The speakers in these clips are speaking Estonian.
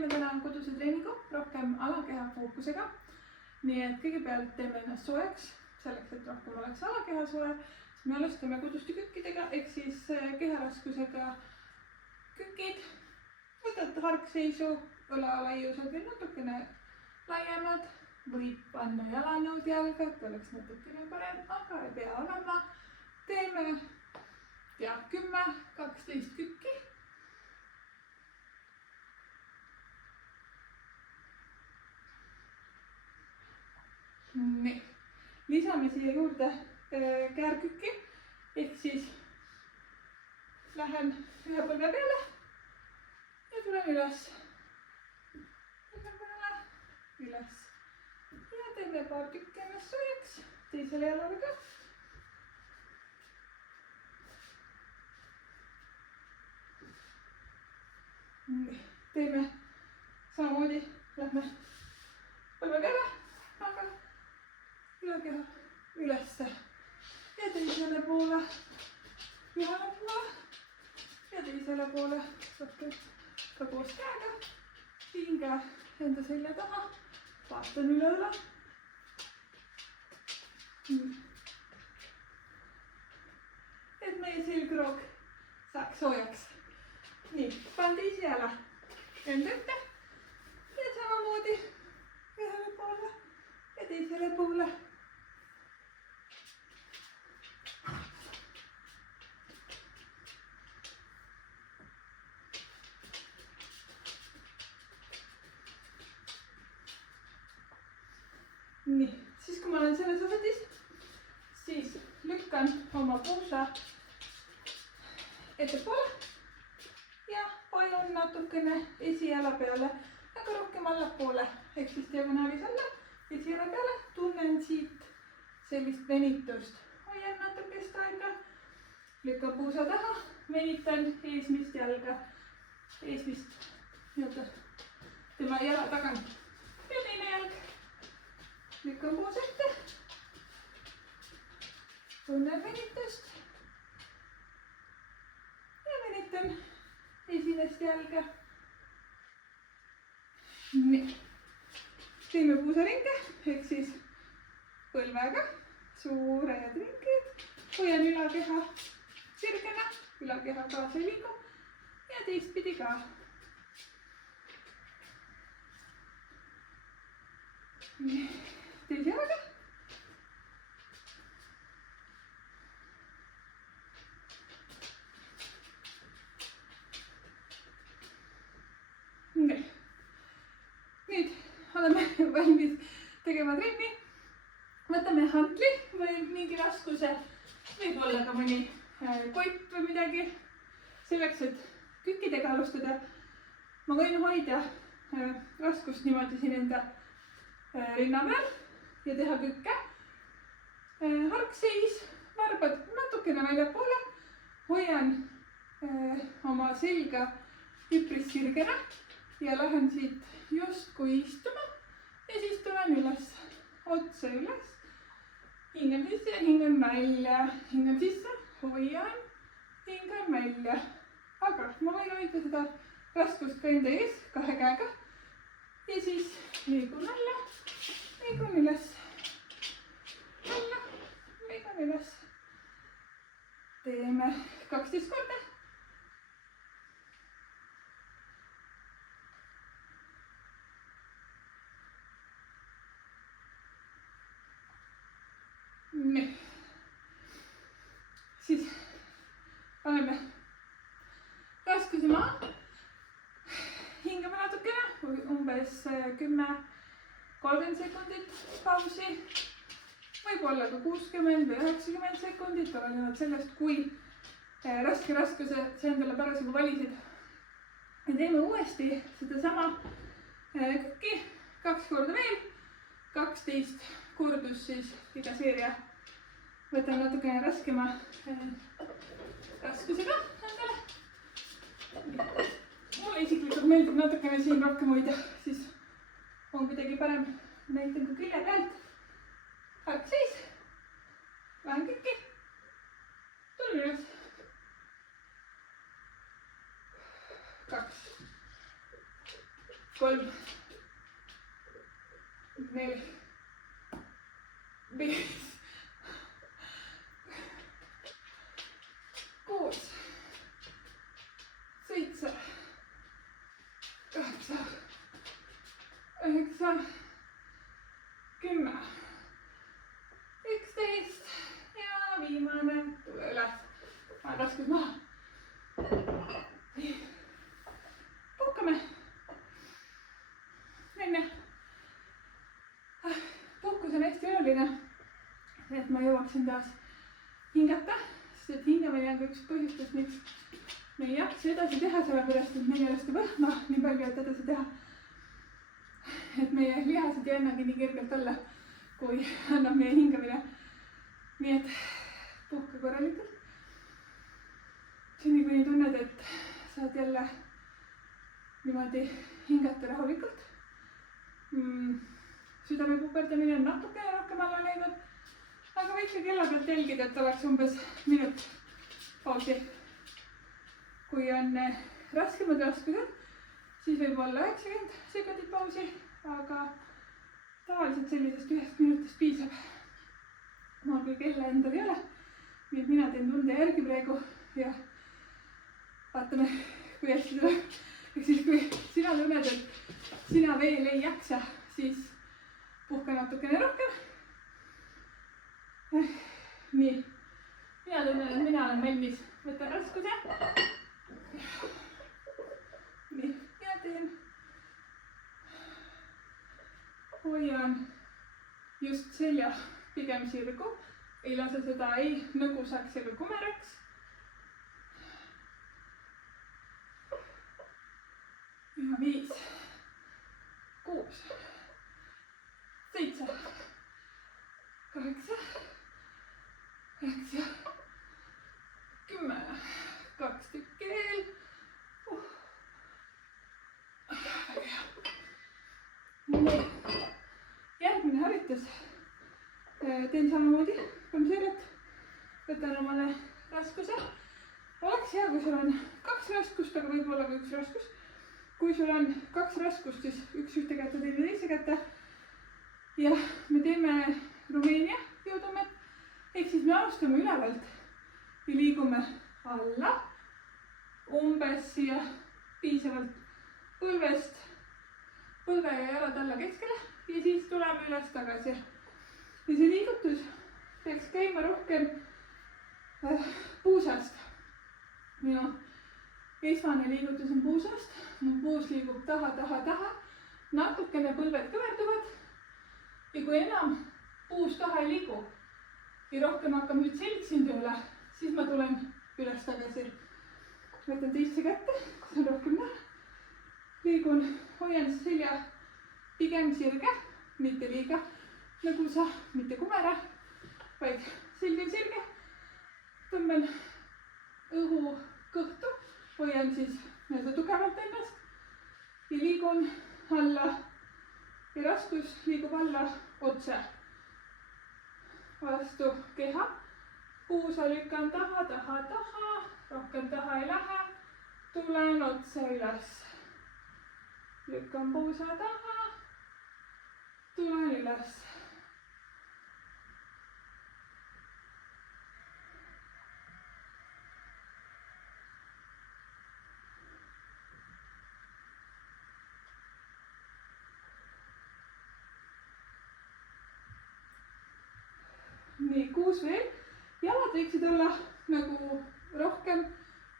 teeme täna koduse treeningu rohkem alakeha fookusega. Nii et kõigepealt teeme ennast soojaks, selleks et rohkem oleks alakeha soe. Me alustame koduste kükkidega, ehk siis keharaskusega kükid. Võtad harkseisu, õlalaiused või natukene laiemad. Võib panna jalanõud jalga, et oleks natukene parem, aga ei pea olema. Teeme 10-12 kükki. Nii. Lisame siia juurde käärkükki, ehk siis lähen ühe põlve peale ja tulen üles. Üles. Ja teeme paar tükki ennast soojaks teisele jalale ka. Teeme samamoodi, lähme põlve peale, aga ülekeha ülesse ja teisele poole, ühele poole ja teisele poole, rohkem ka koos käega, hinge enda selja taha, vaatan üle õla. Et meie selgroog saaks soojaks. Nii, pan teisi jala enda ette ja samamoodi ühele poole ja teisele poole. Nii, siis kui ma olen selles asetis, siis lükkan oma puusa ettepoole ja vajun natukene esijala peale, aga rohkem allapoole, ehk siis diagonaalis alla, esijala peale. Tunnen siit sellist venitust. Hoian natukest aega, lükkan puusa taha, venitan eesmist jalga, eesmist tema jala tagant ja teine jalg. Lükkan puus ette, tunnen venitust ja venitan esimest jalga. Nii. Teeme puusaringe, ehk siis põlvega suured ringid. Hoian ülakeha sirgena, ülakeha kaasa ei liigu ja teistpidi ka. Nii. Teise jalaga. Nii. Nüüd oleme valmis tegema trenni. Võtame hantli või mingi raskuse, võib olla ka mõni kott või midagi. Selleks, et kükkidega alustada, ma võin hoida raskust niimoodi siin enda rinna peal ja teha kükke. Harkseis, varbad natukene väljapoole, hoian oma selga üpris sirgena ja lähen siit justkui istuma ja siis tulen üles, otse üles, hingan sisse ja hingan välja, hingan sisse, hoian, hingan välja. Aga ma võin hoida seda raskust ka enda ees kahe käega ja siis liigun alla. Liigun üles, alla, liigun üles. Teeme 12 korda. Nii. Siis paneme raskuse maha. Hingame natukene, umbes 10-30 sekundit pausi. Võib olla ka 60 või 90 sekundit, olenevalt sellest, kui raske raskuse see endale parasjagu valisid. Ja teeme uuesti sedasama kükki 2 korda veel, 12 kordus siis iga seeria. Võtan natukene raskema raskusega endale. Mulle isiklikult meeldib natukene siin rohkem hoida, siis on kuidagi parem. Näitan ka külje pealt. Harkseis. Lähen kükki. Tulen üles. 2. 3, 4, 5, 6, 7, 8, 9, 10, 11 ja viimane, tule üles. Panen raskus maha. Puhkame. Enne. Puhkus on hästi oluline, et ma jõuaksin taas hingata, sest et hingamine on ka üks põhjustest, miks me ei jaksa edasi teha, sellepärast et meil ei ole seda võhma nii palju, et edasi teha. Et meie lihased ei annagi nii kergelt alla, kui annab meie hingamine. Nii et puhka korralikult. Seni kuni tunned, et saad jälle niimoodi hingata rahulikult. Südame puperdamine on natukene rohkem alla läinud, aga võiks ka kella pealt jälgida, et oleks umbes minut pausi. Kui on raskemad raskused, siis võib olla 90 sekundit pausi, aga tavaliselt sellisest 1 minutist piisab. Mul küll kella endal ei ole, nii et mina teen tunde järgi praegu ja vaatame, kui hästi tuleb. Ehk siis, kui sina tunned, et sina veel ei jaksa, siis puhka natukene rohkem. Nii, mina tunnen, et mina olen valmis. Võtan raskuse. Nii, ja teen. Hoian just selja pigem sirgu. Ei lase seda ei nõgusaks ega kumeraks. Ja 5, 6, 7, 8, 9, 10, 2 tükki veel. Väga hea. Nii, järgmine harjutus. Teen samamoodi 3 seeret. Võtan omale raskuse. Oleks hea, kui sul on 2 raskust, aga võib olla ka 1 raskus. Kui sul on 2 raskust, siis 1 ühte kätte, teine teise kätte. Ja me teeme Rumeenia jõutunnet. Ehk siis me alustame ülevalt ja liigume alla. Umbes siia piisavalt põlvest, põlve ja jalad alla keskele ja siis tuleme üles tagasi. Ja see liigutus peaks käima rohkem puusast. Minu esmane liigutus on puusast. Mu puus liigub taha. Natukene põlved kõverduvad. Ja kui enam puus taha ei liigu ja rohkem hakkab nüüd selg siin tööle, siis ma tulen üles tagasi. Võtan teisse kätte, kus on rohkem näha. Liigun, hoian selja pigem sirge, mitte liiga nõgusa, mitte kumera, vaid selge sirge. Tõmben õhu kõhtu, hoian siis nii-öelda tugevalt ennast ja liigun alla ja raskus liigub alla otse. Vastu keha, puusa lükkan taha, rohkem taha ei lähe, tulen otse üles. Lükkan puusa taha, tulen üles. Nii, 6 veel. Jalad võiksid olla nagu rohkem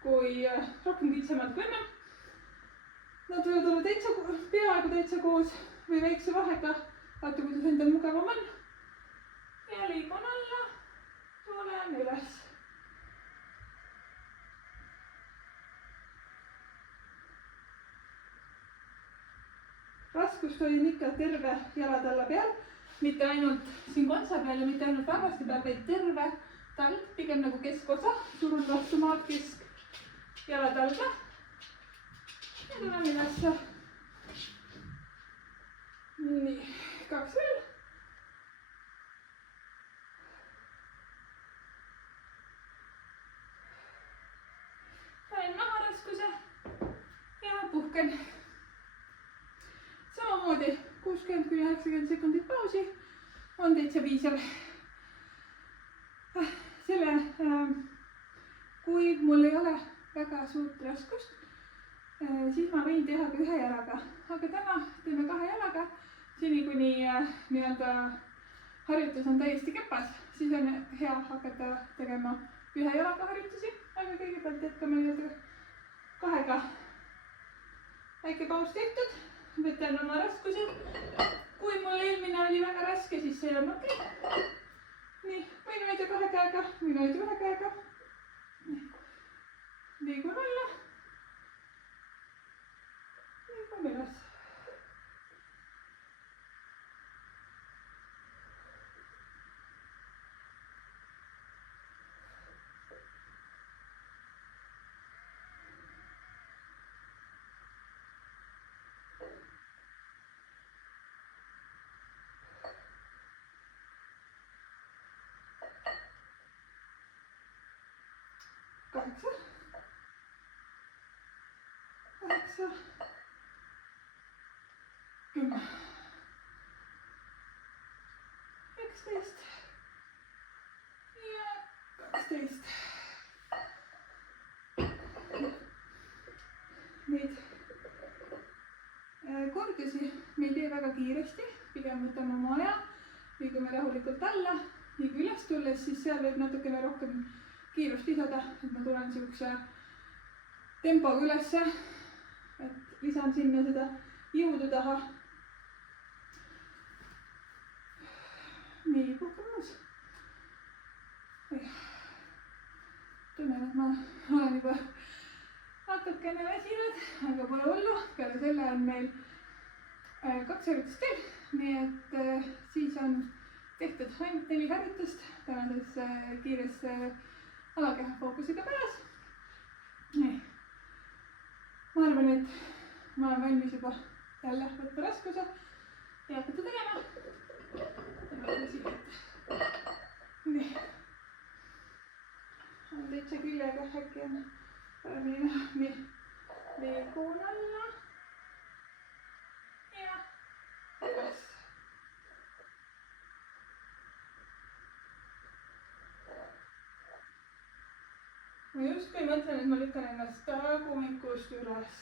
kitsamad kui enne. Nad võivad olla peaaegu täitsa koos või väikse vahega. Vaata, kuidas endal mugavam on. Ja liigun alla, tulen üles. Raskust hoidin ikka terve jalad alla peal. Mitte ainult siin kontsa peal ja mitte ainult varvaste peal, vaid terve talg, pigem nagu keskosa, surun vastu maad kesk jalad alla. Ja tulen ülesse. Nii, 2 veel. Panen maha raskuse ja puhken. samamoodi 60–90 sekundit pausi on täitsa piisav. Kui mul ei ole väga suurt raskust, siis ma võin teha ka ühe jalaga, aga täna teeme 2 jalaga, seni kuni nii-öelda harjutus on täiesti käpas, siis on hea hakata tegema 1 jalaga harjutusi, aga kõigepealt jätkame nii-öelda 2-ga. Väike paus tehtud, võtan oma raskuse. Kui mul eelmine oli väga raske, siis see on okei. Nii, võin hoida 2 käega, võin hoida 1 käega. Liigun alla. Liigun üles. Kaheksa. 10. 11. Ja 12. Neid kordusi me ei tee väga kiiresti, pigem võtame oma aja, liigume rahulikult alla, liigu üles tulles, siis seal võib natukene rohkem kiirust lisada, et ma tulen siukse tempoga ülesse, et lisan sinna seda jõudu taha. Nii, puhkame uus. Tunnen, et ma olen juba natukene väsinud, aga pole hullu. Peale selle on meil 2 harjutust veel, nii et siis on tehtud ainult 4 harjutust tänases kiires alakeha fookusega päevas. Nii. Ma arvan, et ma olen valmis juba jälle võtta raskuse ja hakata tegema. Nii. On täitsa küljega äkki on paremini näha. Nii. Liigun alla. Ja üles. Ma justkui mõtlen, et ma lükkan ennast tagumikust üles.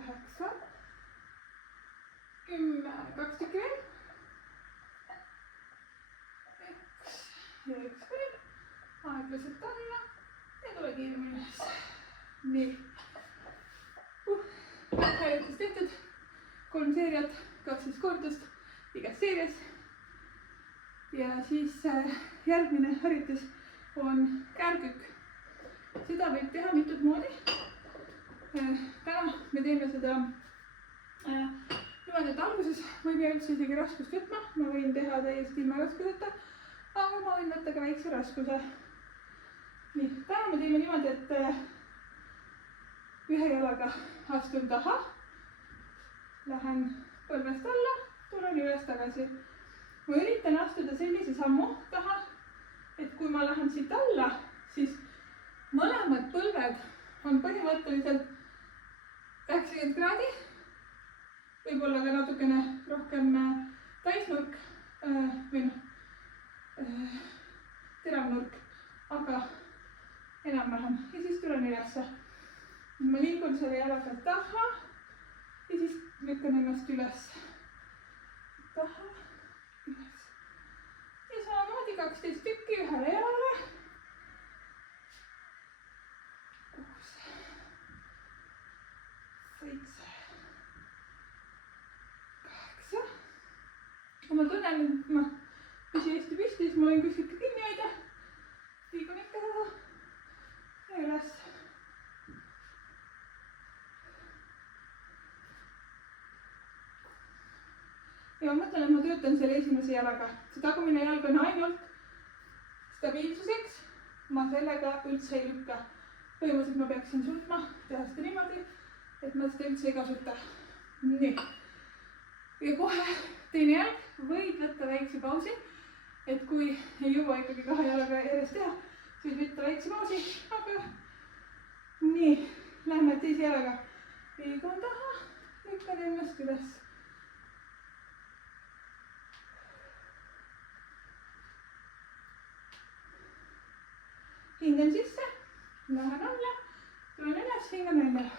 Üheksa. 10, 2 tükki veel. 1 ja 1 veel. Aeglaselt alla ja tule kiiremini üles. Nii. Harjutus tehtud. 3 seeriat, 12 kordust igas seerias. Ja siis järgmine harjutus on käärkükk. Seda võib teha mitut moodi. Täna me teeme seda niimoodi, et alguses ma ei pea üldse isegi raskust võtma, ma võin teha täiesti ilma raskuseta, aga ma võin võtta ka väikse raskuse. Nii, täna me teeme niimoodi, et 1 jalaga astun taha, lähen põlvest alla, tulen üles tagasi. Ma üritan astuda sellise sammu taha, et kui ma lähen siit alla, siis mõlemad põlved on põhimõtteliselt 90 kraadi, võib-olla ka natukene rohkem täisnurk või teravnurk, aga enam-vähem. Ja siis tulen ülesse. Ma liigun selle jalaga taha ja siis lükkan ennast üles. Taha, üles. Ja samamoodi 12 tükki 1 jalale. 6, 7, 8. Ma tunnen, et ma püsi hästi püsti, siis ma võin kuskilt kinni hoida. Liigun ikka taha ja üles. Ja ma mõtlen, et ma töötan selle esimese jalaga. See tagumine jalg on ainult stabiilsuseks ma sellega üldse ei lükka. Põhimõtteliselt ma peaksin suutma teha seda niimoodi, et ma seda üldse ei kasuta. Nii. Ja kohe teine jälg võid võtta väikse pausi, et kui ei jõua ikkagi 2 jalaga järjest teha, siis võtta väikse pausi, aga nii, lähme teise jalaga. Liigun taha, lükkan ennast üles. Hingan sisse, lähen alla, tulen üles, hingan välja.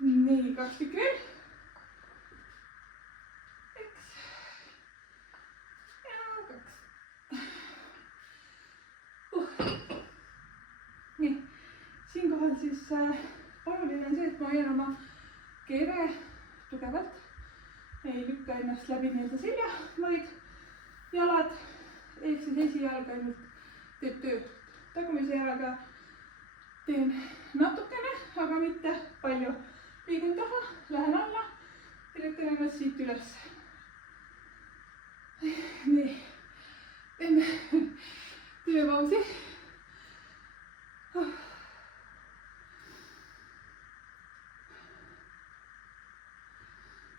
Nii, 2 tükki veel. Nii, siinkohal siis oluline on see, et ma hoian oma keere tugevalt. Ei lükka ennast läbi nii-öelda selja, vaid jalad, ehk siis esijalg ainult teeb tööd. Tagumise jalaga teen natukene, aga mitte palju. Liigun taha, lähen alla ja lükkan ennast siit üles. Nii, teeme pausi.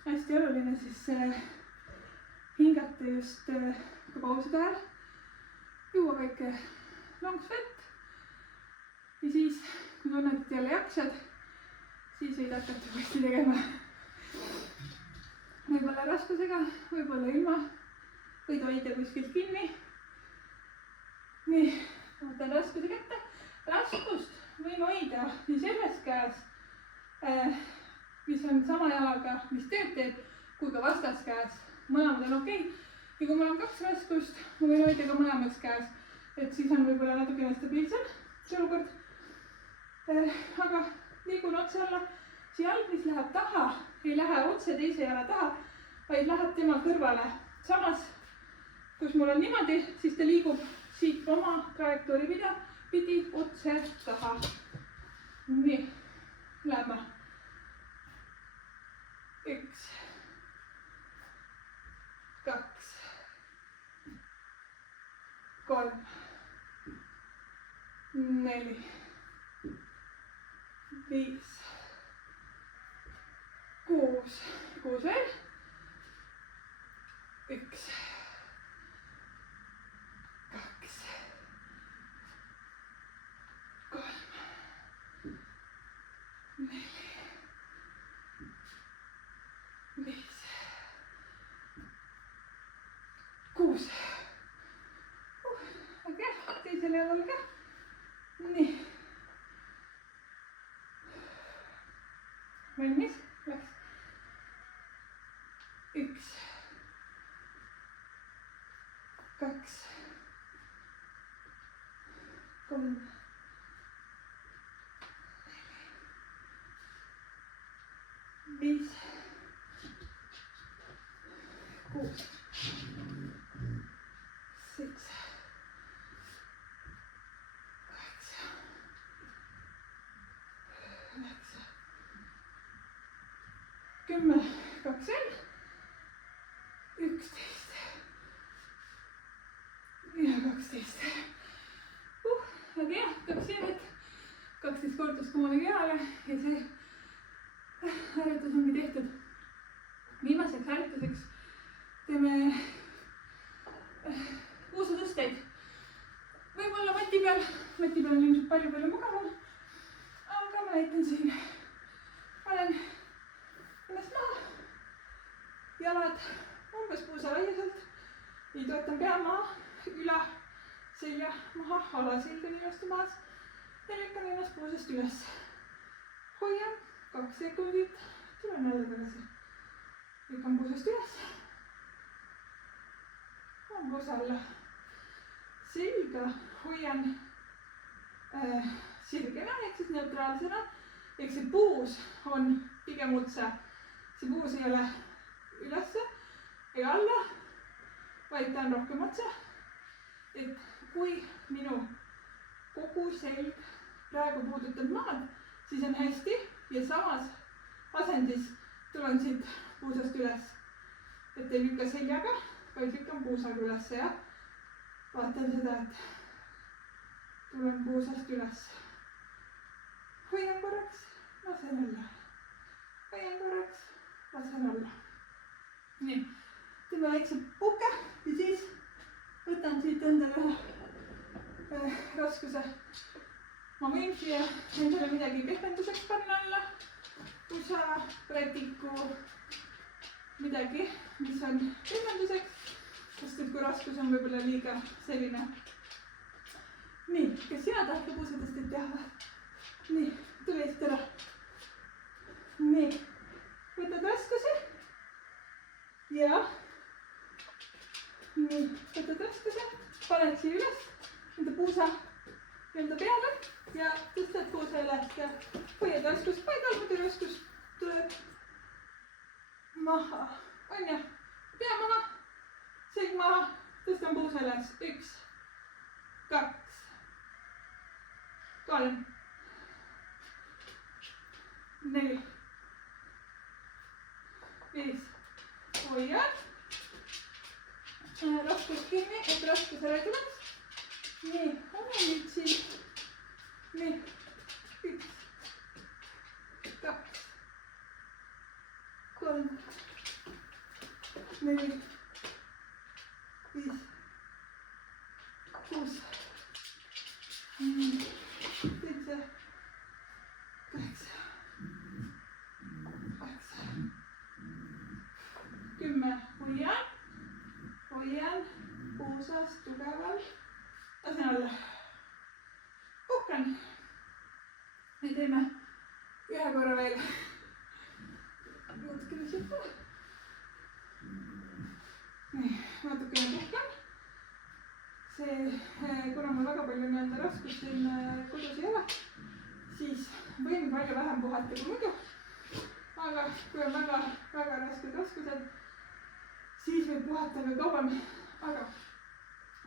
Hästi oluline siis hingata just ka pauside ajal. Juua väike lonks vett. Ja siis, kui tunned, et jälle jaksad, siis võid hakata uuesti tegema. Võib-olla raskusega, võib-olla ilma. Võid hoida kuskilt kinni. Nii, võtan raskuse kätte. Raskust võin hoida nii selles käes, mis on sama jalaga, mis tööd teeb, kui ka vastas käes. Mõlemad on okei. Ja kui mul on 2 raskust, ma võin hoida ka mõlemas käes. Et siis on võib-olla natukene stabiilsem see olukord. Aga liigun otse alla. See jalg, mis läheb taha, ei lähe otse teise jala taha, vaid läheb tema kõrvale. Samas, kus mul on niimoodi, siis ta liigub siit oma trajektoori pidi otse taha. Nii, lähme. 1, 2, 3, 4, 5, 6, 6 veel. 1, 2, 3, 4, 5, 6. Okei, teisel jalal ka. Nii. Valmis? Läks. 1, 2, 3, 5, 6, 7, 8, 9, 10, 20, 11 ja 12. Aga jah, 2 jäämet, 12 kordust kummale kehale ja see harjutus ongi tehtud. Viimaseks harjutuseks teeme kuusatõsteid. Võib-olla mati peal on ilmselt palju mugavam, aga ma näitan siin. Panen ennast maha, jalad umbes puusalaiaselt, nii toetan pea maha, üle selja maha, alaselg on ilusti maas ja lükkan ennast puusast üles. Hoian 2 sekundit, tulen jälle tagasi. Lükkan puusast üles. On puus alla. Selga hoian sirgena, ehk siis neutraalsena. Ehk see puus on pigem otse. See puus ei ole ülesse ega alla, vajutan rohkem otsa, et kui minu kogu selg praegu puudutab maad, siis on hästi ja samas asendis tulen siit puusast üles. Et ei lükka seljaga, vaid lükkan puusaga üles ja vaatan seda, et tulen puusast üles. Hoian korraks, lasen alla. Hoian korraks, lasen alla. Nii, teeme väikse puhke ja siis võtan siit endale ühe raskuse. Ma võin siia endale midagi pehmenduseks panna alla. Pusa, rätiku, midagi, mis on pehmenduseks, sest et kui raskus on võib-olla liiga selline. Nii, kas sina tahad puusadest teha? Nii, tule eest ära. Nii, võtad raskuse. Ja. Nii, võtad raskuse, paned siia üles, enda puusa enda peale ja tõstad puusa üles ja hoiad raskust paigale, muidu raskus tuleb maha. On ja, pea maha, selg maha, tõstan puusa üles. 1, 2, 3, 4, 5, hoiad. Raskus kinni, et raskus ära tuleks. Nii, ole nüüd siin. Nii, 1, 2, 3, 4, 5, 6, 7, 8, 10. Hoian puusast tugevalt. Lasen alla. Puhkan. Ja teeme ühe korra veel. Natukene siit. Nii, natukene puhkan. Kuna ma väga palju nii-öelda raskus siin kodus ei ole, siis võin palju vähem puhata kui muidu. Aga kui on väga rasked raskused, siis võib puhata ka kauem. Aga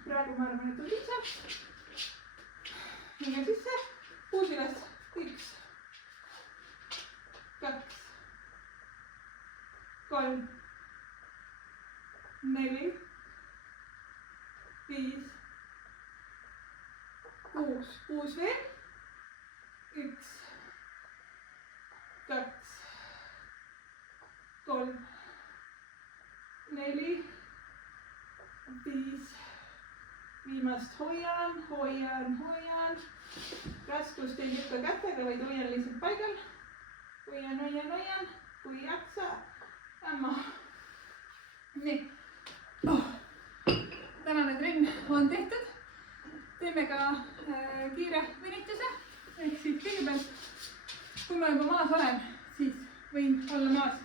praegu ma arvan, et on piisav. Hinge sisse, puus üles. 1, 2, 3, 4, 5, 6. Puus veel. 1, 2, 3, 4, 5. Viimast hoian. Raskust ei lükka kätega, vaid hoian lihtsalt paigal. Hoian, kui jaksa. Ämma. Nii. Tänane trenn on tehtud. Teeme ka kiire venituse. Ehk siis kõigepealt, kui ma juba maas olen, siis võin olla maas.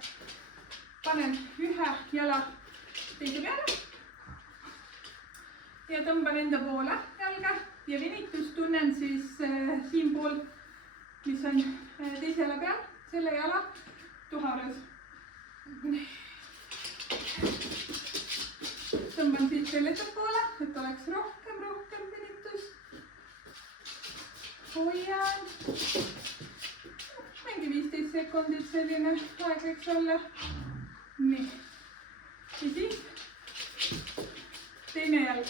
Panen ühe jala teise peale. Ja tõmban enda poole jalga ja venitust tunnen siis siinpool, mis on teise jala peal, selle jala tuharas. Tõmban siit veel ettepoole, et oleks rohkem venitust. Hoian. Mingi 15 sekundit selline aeg võiks olla. Nii. Ja siis teine jalg.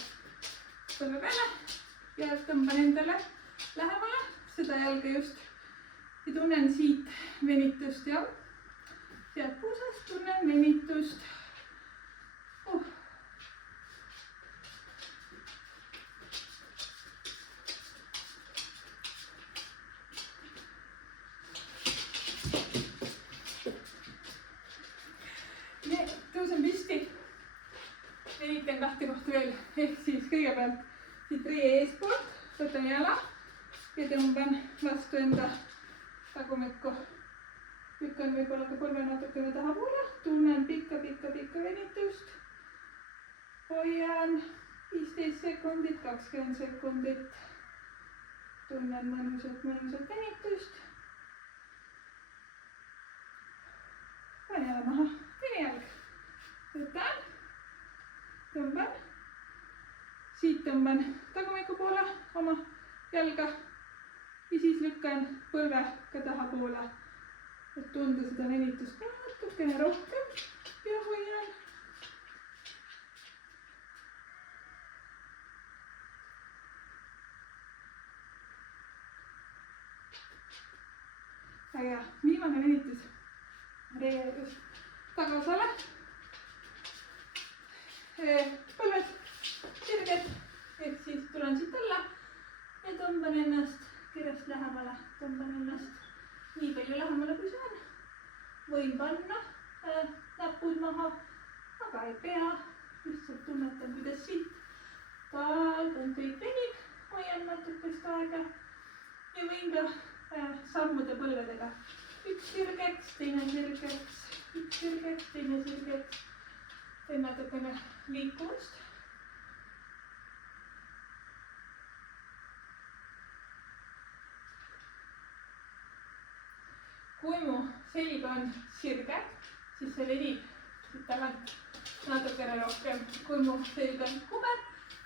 Tõmba peale ja tõmban endale lähemale seda jalga just ja tunnen siit venitust ja sealt puusast tunnen venitust. Tõusen püsti, venitan 2 kohta veel, ehk siis kõigepealt siit ree eespoolt, võtan jala ja tõmban vastu enda tagumikku. Lükkan võib-olla ka põlve natukene tahapoole, tunnen pikka venitust. Hoian 15 sekundit, 20 sekundit. Tunnen mõnusat venitust. Panen jala maha, teine jalg. Võtan tõmban. Siit tõmban tagumiku poole oma jalga ja siis lükkan põlve ka tahapoole, et tunda seda venitust natukene rohkem ja hoian. Väga hea, viimane venitus. Reegus tagasale. Põlved sirged, ehk siis tulen siit alla ja tõmban ennast kirjast lähemale. Tõmban ennast nii palju lähemale, kui saan. Võin panna näpud maha, aga ei pea. Lihtsalt tunnetan, kuidas siit taldan kõik venib. Hoian natukest aega ja võin ka sammuda põlvedega. Üks sirgeks, teine sirgeks, üks sirgeks, teine sirgeks. Teen natukene liikuvust. Kui mu selg on sirge, siis see venib siit tagant natukene rohkem. Kui mu selg on kumer,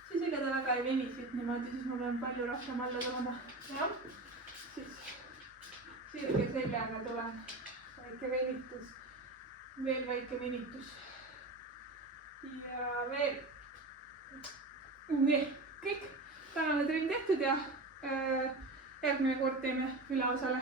siis ega ta väga ei veni siit niimoodi, siis ma pean palju rohkem alla tooma. Ja siis sirge seljaga tulen. Väike venitus, veel väike venitus. Ja veel. Nii, kõik tänane trenn tehtud ja järgmine kord teeme üleosale.